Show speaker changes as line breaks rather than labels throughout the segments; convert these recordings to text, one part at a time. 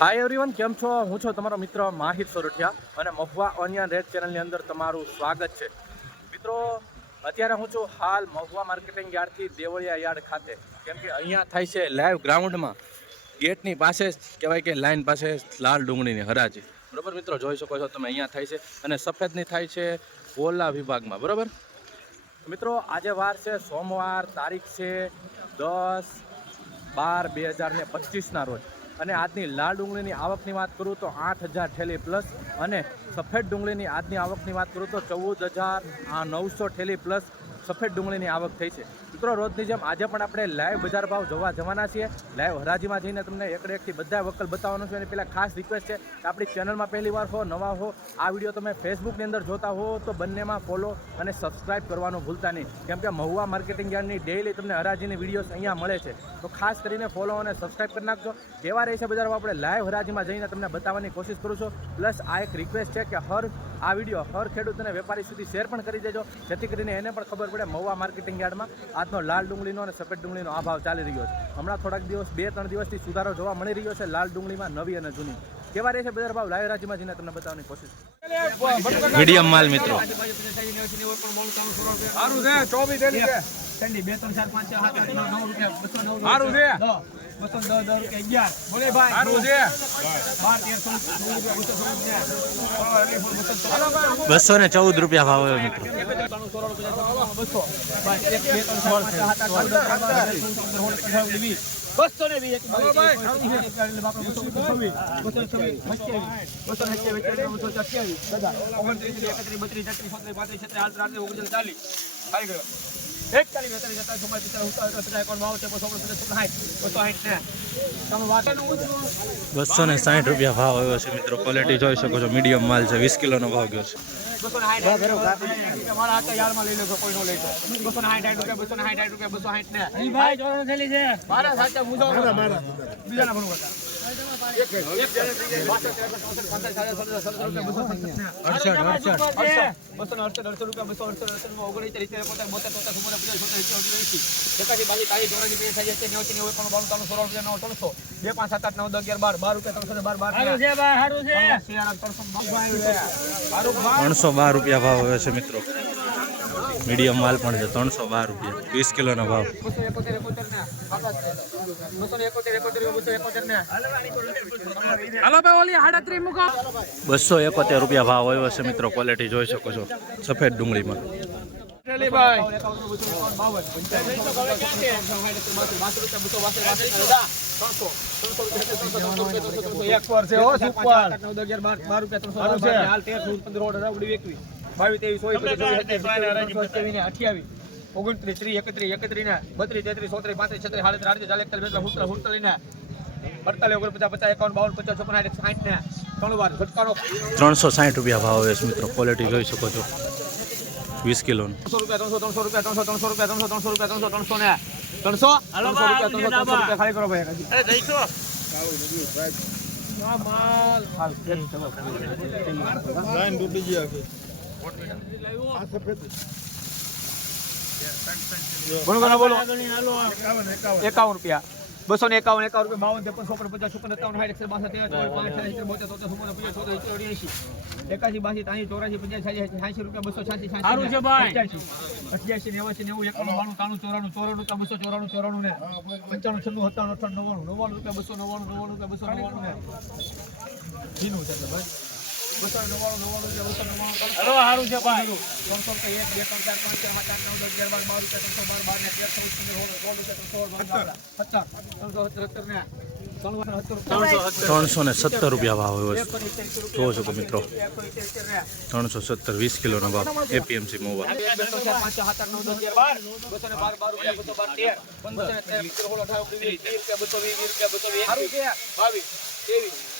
Hi everyone કેમ છો? હું છું તમારો મિત્ર માહિત સોરઠિયા અને મહુવા ઓનિયન રેડ ચેનલની અંદર તમારું સ્વાગત છે. મિત્રો, અત્યારે હું છું હાલ મહુવા માર્કેટિંગ યાર્ડથી દેવળિયા યાર્ડ ખાતે. કેમ કે અહીંયા થાય છે લાઈવ ગ્રાઉન્ડમાં. ગેટની પાસે જ કહેવાય કે લાઈન પાસે લાલ ડુંગળીની હરાજી. બરાબર મિત્રો, જોઈ શકો છો તમે અહીંયા થાય છે અને સફેદની થાય છે ઓલા વિભાગમાં. બરાબર? મિત્રો, આજે વાર છે, સોમવાર, તારીખ છે દસ બાર બે હજાર ને પચીસના રોજ. અને આજની લાલ ડુંગળીની આવકની વાત કરું તો આઠ હજાર ઠેલી પ્લસ અને સફેદ ડુંગળીની આજની આવકની વાત કરું તો ચૌદ હજાર નવસો ઠેલી પ્લસ સફેદ ડુંગળીની આવક થઈ છે. મિત્રો, રોજની જેમ આજે પણ આપણે લાઈવ બજાર ભાવ જોવા જવાના છીએ. લાઈવ હરાજીમાં જઈને તમને એકડે એકથી બધા વકલ બતાવવાનું છે. અને પેલા ખાસ રિક્વેસ્ટ છે કે આપણી ચેનલમાં પહેલી વાર હો, નવા હો, આ વીડિયો તમે ફેસબુકની અંદર જોતા હો, તો બંનેમાં ફોલો અને સબસ્ક્રાઇબ કરવાનું ભૂલતા નહીં. કેમ કે મહુવા માર્કેટિંગ યાર્ડની ડેઇલી તમને હરાજીની વિડીયોઝ અહીંયા મળે છે. તો ખાસ કરીને ફોલો અને સબસ્ક્રાઇબ કરી નાખજો. કેવા રહેશે બજાર ભાવ? આપણે લાઈવ હરાજીમાં જઈને તમને બતાવવાની કોશિશ કરું છું. પ્લસ આ એક રિક્વેસ્ટ છે કે હર આ વીડિયો હર ખેડૂત અને વેપારી સુધી શેર પણ કરી દેજો. જેથી કરીને એને પણ ખબર પડે મહુવા માર્કેટિંગ યાર્ડમાં આજનો લાલ ડુંગળીનો અને સફેદ ડુંગળીનો આ ભાવ ચાલી રહ્યો છે. હમણાં થોડાક દિવસ બે ત્રણ દિવસથી સુધારો જોવા મળી રહ્યો છે લાલ ડુંગળીમાં નવી અને જૂની. કેવા રહેશે બજાર ભાવ? લાઈવ રાજ્યમાં જઈને તમને બતાવવાની કોશિશ. મીડિયમ માલ મિત્રો.
સારું છે ચોવીસ
ઠંડી બે ત્રણ ચાર પાંચ
સારું છે.
બસો દસ દસ રૂપિયા અગિયાર બોલે ભાઈ
સારું છે
બાર તેર સોળ સોળ રૂપિયા બસો
ને ચૌદ રૂપિયા ભાવ હોય મિત્રો
બસો ને વીસ એક
હાલો ભાઈ, સારું છે.
બસો એકત્રીસ બત્રીસ તેત્રીસ પાંત્રીસ છત્રીસ આડત્રીસ આડત્રીસ ઓગણચાલીસ ચાલીસ આવી ગયો એકતાલીસ બેતાલીસ સત્તાવીસ ચુમ્માલીસ પિસ્તાલીસ સાઠ બસો સાઠ ને. તમે વાત
બસો ને સાઠ રૂપિયા ભાવ આવ્યો છે મિત્રો. ક્વોલિટી જોઈ શકો છો. મીડિયમ માલ છે. વીસ કિલોનો ભાવ ગયો છે.
બસો ને સાઠ મારા હાથે યારમાં લઈ લેજો કોઈ નો બસો ને સાઠ રૂપિયા બસો ને સાઠ રૂપિયા બસો સાઠ ને. ભાઈ જોડો છે. મારા બીજાના હતા. બે પાંચ સાત આઠ નવ દસ અગિયાર બાર બાર રૂપિયા ત્રણસો બાર બાર
ત્રણસો બાર રૂપિયા ભાવ આવ્યો છે મિત્રો. મીડિયમ માલ પણ છે ત્રણસો બાર રૂપિયા વીસ કિલોનો ભાવ
બસો એકોતેર
રૂપિયા ભાવ આવ્યો છે મિત્રો ક્વોલિટી જોઈ શકો છો સફેદ ડુંગળીમાં
એક પર છે હો સુપર સારું બાવીસ ત્રેવીસ અઠ્યાવીસ ઓગણત્રીસ ત્રીસ એકત્રીસ એકત્રીસ ને બત્રીસ તેત્રીસ ચોત્રીસ પાંત્રીસ છત્રીસ સાડત્રીસ આડત્રીસ ચાલીસ એકતાલીસ બેતાલીસ સુડતાલીસ ને અડતાલીસ ઓગણપચાસ પચાસ એકાવન બાવન પચાસ છપ્પન સાઠ સાઠ ને ત્રણ વાર ઘટકાનો
ત્રણસો સાઠ રૂપિયા ભાવ છે મિત્રો ક્વોલિટી જોઈ શકો છો. વીસ કિલોનો.
ત્રણસો રૂપિયા ત્રણસો ત્રણસો રૂપિયા ત્રણસો ત્રણસો રૂપિયા ત્રણસો ત્રણસો રૂપિયા ત્રણસો ત્રણસો ને. ત્રણસો? ત્રણસો રૂપિયા ત્રણસો ત્રણસો રૂપિયા ખાલી કરો ભાઈ બોલો બોલો બોલો એકાવન રૂપિયા. બસો ને એકાવન એકાવન રૂપિયા બાવન ત્રેપન ચોપન પચાસ છપ્પન સત્તાવન સાઠ એકસો બાસઠ તેર ચોવીસ પાંચ છ સિત્તેર બોતેર તોતેર ચુમ્મોતેર પચાસ ચોતેર સિત્તેર અઢી એકાશી બાસી પંચ્યાસી છ્યાસી સાઠી રૂપિયા બસો છ્યાસી સારું છે ભાઈ. અઠ્યાસી નેવાસી નેવું એકાણું બાણું ત્રાણું ચોરાણું ચોરાણું રૂપિયા બસો ચોરાણું ચોરાણું ને પંચાણું છન્નું સત્તાણું અઠાણું નવ્વાણું નવ્વાણું રૂપિયા બસો નવ્વાણું નવ્વાણું રૂપિયા બસો નવ્વાણું ને. છે ભાઈ બસો નવ્વાણું નવ્વાણું રૂપિયા બસો નવ્વાણું
હાલો સારું છે ભાઈ.
ત્રણસો રૂપિયા એક બે ત્રણ ચાર પાંચ છ ચાર આઠ નવ દસ અગિયાર બાર બાર રૂપિયા ત્રણસો બાર બાર ને તેર પંદર સોળ રૂપિયા ત્રણસો સત્તર ત્રણસો સત્તર ને ત્રણ
ત્રણસો ને સત્તર રૂપિયા ભાવ છે
સિત્તેર
જોવો છો મિત્રો. ત્રણસો સત્તર વીસ કિલોનો ભાવ. એપીએમસી મોવા
બસો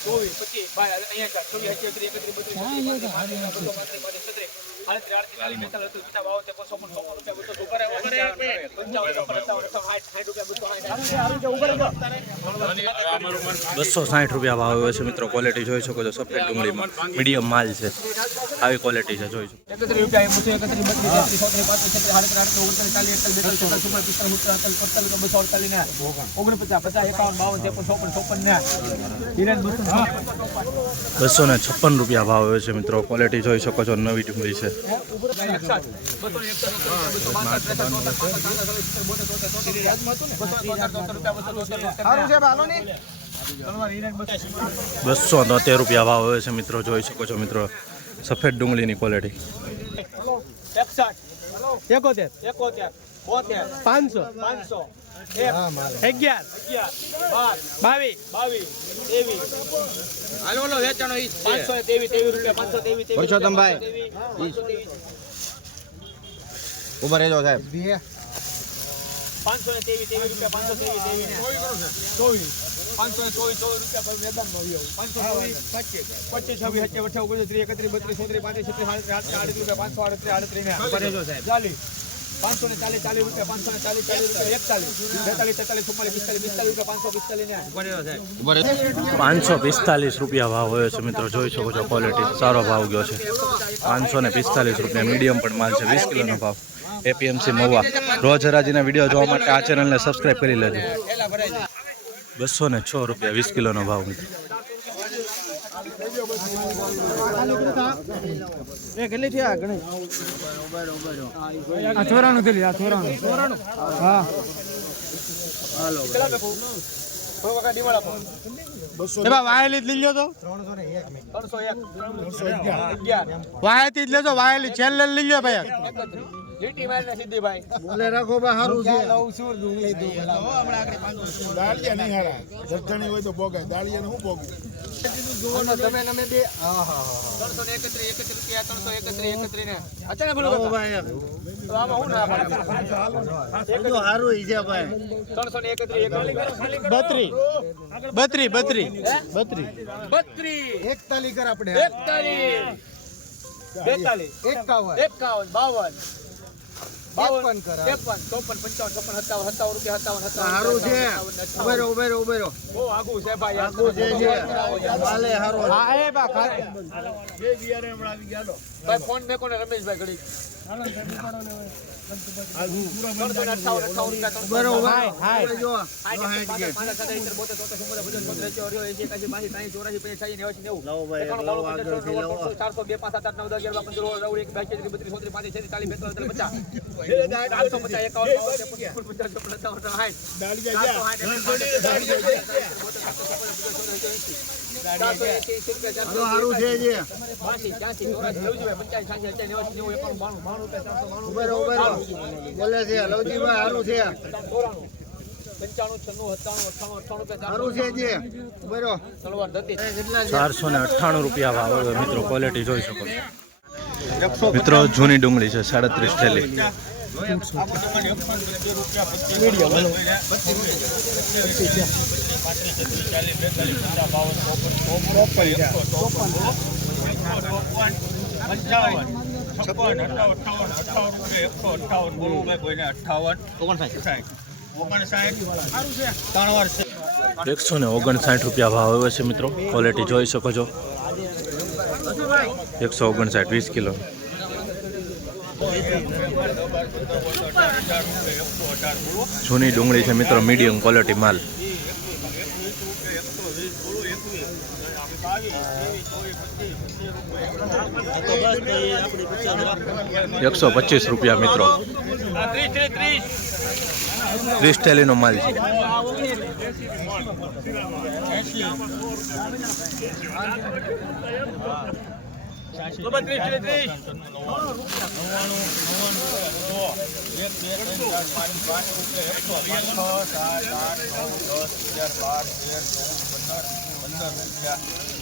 બાર બાર બાર બાર ચોવીસ પચીસ બાય અહીંયા ચોવીસ અઠ્યાવીસ એકત્રીસ બત્રીસ છત્રીસ આડત્રીસ આડત્રીસ બેતાલીસ અડત્રીસ પચાસ બાવન ત્રેપન ચોપન ચોપન રૂપિયા સાઠ સાઠ રૂપિયા બસો સાઠ
રૂપિયા ભાવ આવ્યો છે મિત્રો ક્વોલિટી જોઈ શકો છો સફેદ ડુંગળીમાં મીડિયમ માલ છે આવી ક્વોલિટી છે જોઈ શકો
ઓગણપચાસ પચાસ એકાવન બાવન ત્રેપન ચોપન ચોપન ને હિરેન બસો
બસો ને છપ્પન રૂપિયા ભાવ આવ્યો છે મિત્રો. ક્વોલિટી જોઈ શકો છો, નવી ડુંગળી છે. બસો તોતેર રૂપિયા ભાવ આવ્યો છે મિત્રો, જોઈ શકો છો મિત્રો. સફેદ ડુંગળીની ક્વોલિટી
એકોતેર. એકોતેર. પાંચસો. પાંચસો. અગિયાર. અગિયાર. બાર બાવીસ. બાવીસ. ત્રેવીસ. હાલો હાલો વેચાણો ઈ પાંચસો ત્રેવીસ ત્રેવીસ રૂપિયા પાંચસો ત્રેવીસ
પુરુષોત્તમભાઈ.
પાંચસો
ઊભા રહેજો સાહેબ.
પાંચસો ને ત્રેવીસ ત્રેવીસ રૂપિયા પાંચસો ત્રેવીસ ત્રેવીસ. ચોવીસ. પાંચસો ને ચોવીસ ચોવીસ રૂપિયા મેદાનમાં પચીસ પાંચસો ચોવીસ. પચીસ પચીસ છવ્વીસ સત્યાવીસ અઠાવીસ ઓગણત્રીસ ત્રીસ એકત્રીસ બત્રીસ ચોત્રીસ પાંત્રીસ છત્રીસ આડત્રીસ આડત્રીસ રૂપિયા પાંચસો આડત્રીસ આડત્રીસ ચાલીસ. પાંચસો ને ચાલીસ ચાલીસ રૂપિયા, પાંચસો ને ચાલીસ ચાલીસ રૂપિયા એકતાલીસ બેતાલીસ તેતાલીસ ચુમ્માલીસ, પિસ્તાલીસ પિસ્તાલીસ રૂપિયા, પાંચસો, પિસ્તાલીસ
પાંચસો પિસ્તાલીસ રૂપિયા ભાવ હોય છે મિત્રો, જોઈ શકો છો ક્વોલિટી સારો ભાવ ગયો છે. પાંચસો ને પિસ્તાલીસ રૂપિયા મીડિયમ પણ માલ છે. વીસ કિલોનો ભાવ. એપીએમસી મહુવા. રોજ હરાજીના વીડિયો જોવા માટે આ ચેનલને સબસ્ક્રાઈબ કરી લેજો. બસો ને છ રૂપિયા વીસ કિલોનો ભાવ મિત્રો.
હા
વાયેલી જ લઈ લો તો વાયેતી જ લેજો વાયેલી છેલ્લે લઈ લો ભાઈ
લીટી મારીને સીધી ભાઈ.
બોલે રાખો બા સારું છે.
દાળિયા નહીં હારા. જરજણી હોય તો ભોગાય. દાળિયા ને હું ભોગું
તમે તમે બે
ત્રણસો ને એકત્રીસ એકત્રીસ રૂપિયા ત્રણસો એકત્રીસ એકત્રીસ ને. અચાનક બોલો ભાઈ તો આમાં હું ના પાડે?
સારું છે ભાઈ.
ત્રણસો ને એકત્રીસ એકત્રીસ
બત્રી. બત્રી બત્રી. બત્રી. એકતાલી કર આપણે.
એકતાલી બેતાલીસ.
એકાવન.
એકાવન બાવન. બાવન
ત્રેપન
ચોપન પંચાવન છપ્પન સત્તાવન સત્તાવન રૂપિયા સત્તાવન
છે. ઉભેરો ઉભેરો ઉભેરો.
બહુ આગું છે ભાઈ
આગું છે. છે હાલે હારું. હા એ બા
ભાઈ ફોન મેકો ને રમેશભાઈ ઘડી ચોરાસી, બે, નવ, દસ, અગિયાર, પંદર, ઓગણીસ, બાવીસ, બત્રીસ, ચોત્રીસ, પાંત્રીસ, છત્રીસ, ચાલીસ, બેતાલીસ, પચાસ. ચારસો પચાસ, એકાવન, પંચાવન.
બોલે છે લવજીભાઈ સારું છે.
ચારસો ને અઠ્ઠાણું રૂપિયા ભાવ મિત્રો ક્વોલિટી જોઈ શકો છો. મિત્રો જૂની ડુંગળી છે સાડત્રીસ થેલી. એકસો ને ઓગણસાઠ રૂપિયા ભાવ આવ્યો છે મિત્રો. ક્વોલિટી જોઈ શકો છો. એકસો ઓગણસાઠ, વીસ કિલો. જૂની ડુંગળી છે મિત્રો મીડિયમ ક્વોલિટી માલ. એકસો પચીસ રૂપિયા મિત્રો. ત્રીસ ટેલીનો માલ છે. એકસો ને પંદર રૂપિયા મિત્રો મિત્રો નવી ડુંગળી છે
પંદર સોળ સત્તર અઢાર ઓગણીસ વીસ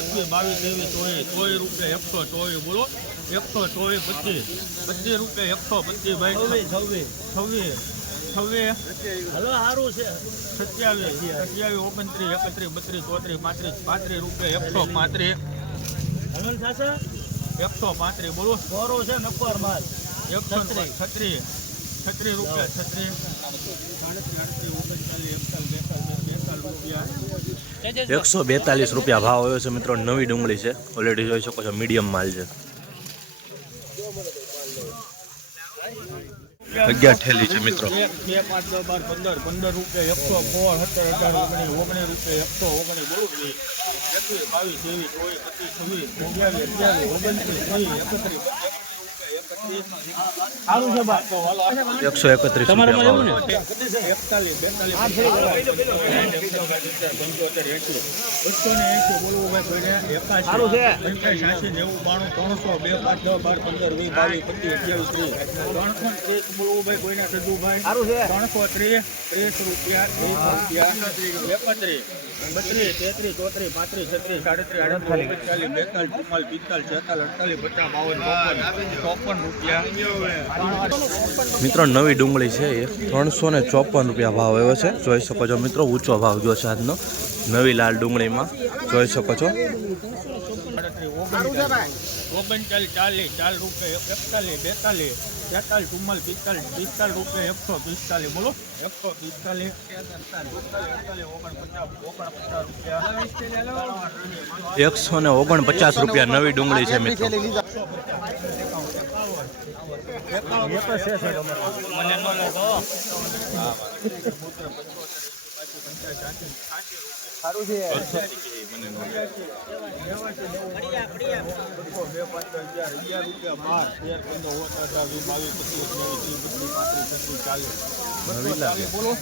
એકવીસ બાવીસ પંદર ચોવીસ ચોવીસ રૂપિયા એકસો ચોવીસ બોલો. એકસો ચોવીસ પચીસ. પચીસ રૂપિયા એકસો પચીસ ભાઈ. છવ્વીસ છવ્વીસ. છવ્વીસ. સારું છે. સત્યાવીસ. સત્યાવીસ ઓગણત્રીસ એકત્રીસ બત્રીસ ચોત્રીસ પાંત્રીસ. પાંત્રીસ રૂપિયા એકસો પાંત્રીસ. એકસો પાંત્રીસ બોલો. બોરો છે નક્કર માલ. એકસો છત્રીસ. છત્રીસ. રૂપિયા છત્રીસ.
એકસો બેતાલીસ રૂપિયા ભાવ આવ્યો છે મિત્રો નવી ડુંગળી છે. ઓલરેડી જોઈ શકો છો મીડિયમ માલ છે. અગિયાર ઠેલી છે, મિત્રો.
બે પાંચ બાર, પંદર. પંદર રૂપિયા એકસો સોળ, સત્તર, અઢાર, ઓગણીસ ઓગણીસ રૂપિયા એકસો ઓગણીસ, બોલું એકવીસ, બાવીસ, ત્રેવીસ, ચોવીસ, પચીસ, છવ્વીસ અગિયાવીસ અગિયાવીસ ઓગણત્રીસ, ત્રીસ, એકત્રીસ
એકસો એકત્રીસ
ત્રણસો ત્રીસ ત્રીસ રૂપિયા એકત્રીસ. બત્રીસ તેત્રીસ ચોત્રીસ પાંત્રીસ છત્રીસ સાડત્રીસ આડત્રીસ. ઓગણચાલીસ બેતાલીસ ચુમ્માલીસ પિસ્તાલીસ છેતાલીસ અડતાલીસ પચાસ બાવન ચોપન ચોપન રૂપિયા
મિત્રો નવી ડુંગળી છે એ. ત્રણસો ને ચોપન રૂપિયા ભાવ આવ્યો છે. જોઈ શકો છો મિત્રો ઊંચો ભાવ જો છે આજનો. નવી લાલ ડુંગળીમાં. જોઈ શકો છો.
ઓગણચાલીસ ચાલીસ ચાર રૂપિયા એકતાલીસ બેતાલીસ તેતાલીસ ચુમ્માલીસ પિસ્તાલીસ પિસ્તાલીસ રૂપિયા એકસો પિસ્તાલીસ. બોલો. એકસો પિસ્તાલીસ
એકસો ને ઓગણપચાસ રૂપિયા નવી ડુંગળી છે મિત્રો.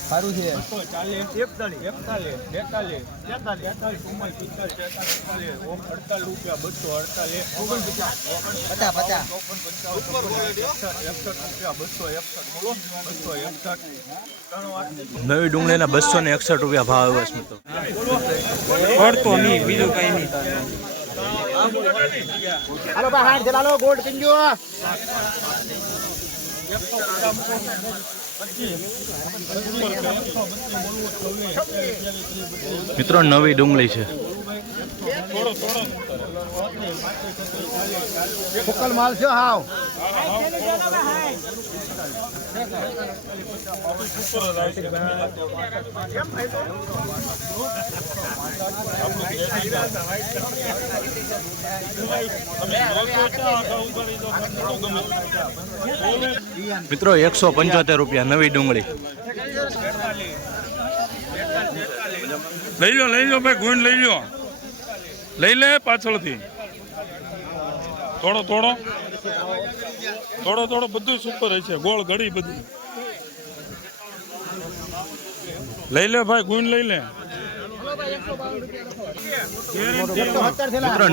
સારું છે. ચુમ્માલીસ પિસ્તાલીસ તેતાલીસ અડતાલીસ રૂપિયા બસો અડતાલીસ ઓગણપચાસ
પચાસ.
રૂપિયા બસો એકસઠ બોલો બસો એકસઠ
નવી ડુંગળીના બસો ને એકસઠ રૂપિયા ભાવ આવ્યો છે મિત્રો.
પડતો નહીં બીજું કઈ નહીં.
હાલો ભાઈ હાથ જલાલો ગોળ કિંજો
મિત્રો નવી ડુંગળી છે.
ફુકલ માલ છે હાવ.
મિત્રો એકસો પંચોતેર રૂપિયા નવી ડુંગળી.
લઈ લો લઈ લો ભાઈ ગુણ લઈ લો. લઈ લે પાછળથી. થોડો થોડો. થોડો થોડો બધું સુપર છે. ગોળ ઘડી બધું. લઈ લે ભાઈ ગુણ લઈ લે.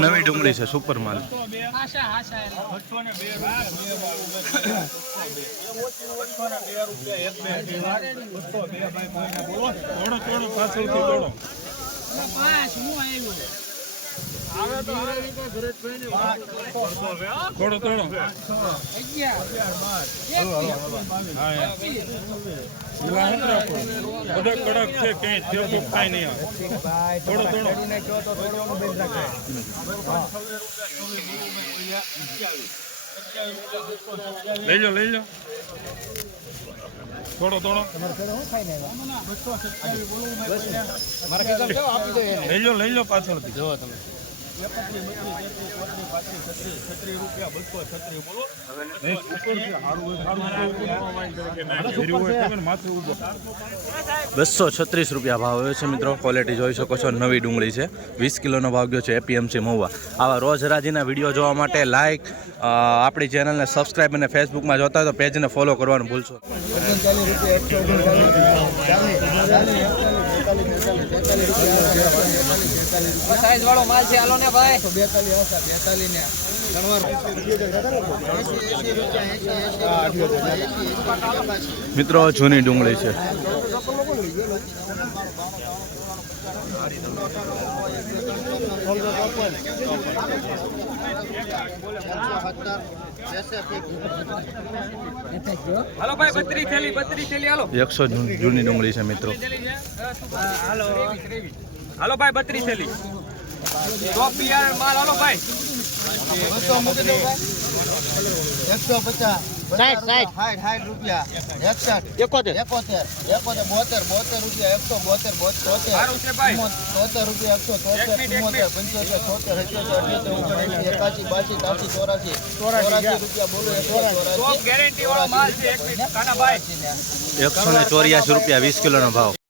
નવી ડુંગળી છે સુપર માલ.
થોડો થોડો પાછળથી થોડો. થોડો થોડો. બધા કડક છે? ક્યાંય થયો તો કાંઈ નહીં આવે થોડો થોડો લઈ લો લઈ લો થોડો થોડો લઈ લો લઈ લો પાછળથી. જો તમે.
બસો છત્રીસ રૂપિયા ભાવ આવ્યો છે મિત્રો. ક્વોલિટી જોઈ શકો છો. નવી ડુંગળી છે. વીસ કિલોનો ભાવ ગયો છે એપીએમસી મહુવા. આવા રોજ હરાજીના વીડિયો જોવા માટે લાઇક આપણી ચેનલને સબસ્ક્રાઈબ અને ફેસબુકમાં જોતા તો પેજને ફોલો કરવાનું ભૂલશો.
સાઈઝ વાળો માલ છે હાલો ને ભાઈ.
મિત્રો જૂની ડુંગળી છે.
હાલો ભાઈ બત્રી થેલી બત્રી થેલી હાલો.
એકસો જૂની ડુંગળી છે મિત્રો.
હાલો. ભાઈ બત્રી થેલી. તો બિયારણ માલ હાલો ભાઈ.
એકસો પચાસ. સાઠ સાઠ. સાઠ સાઠ રૂપિયા. એકસઠ.
એકોતેર.
એકોતેર. એકોતેર બોતેર બોતેર રૂપિયા એકસો બોતેર બોતેર તોતેર રૂપિયા એકસો તોતેર ચુમ્મોતેર પંચોતેર છોતેર અઠ્યોતેર અઠ્યોતેર ઓગણએંસી એકાસી બાસી ત્રાસી ચોરાસી. ચોરાસી રૂપિયા બોલો એકસો ચોરાસી.
ગેરંટી વાળો માલ છે એક મિનિટ. કાનાભાઈ.
એકસો ને ચોર્યાસી રૂપિયા વીસ કિલોનો ભાવ.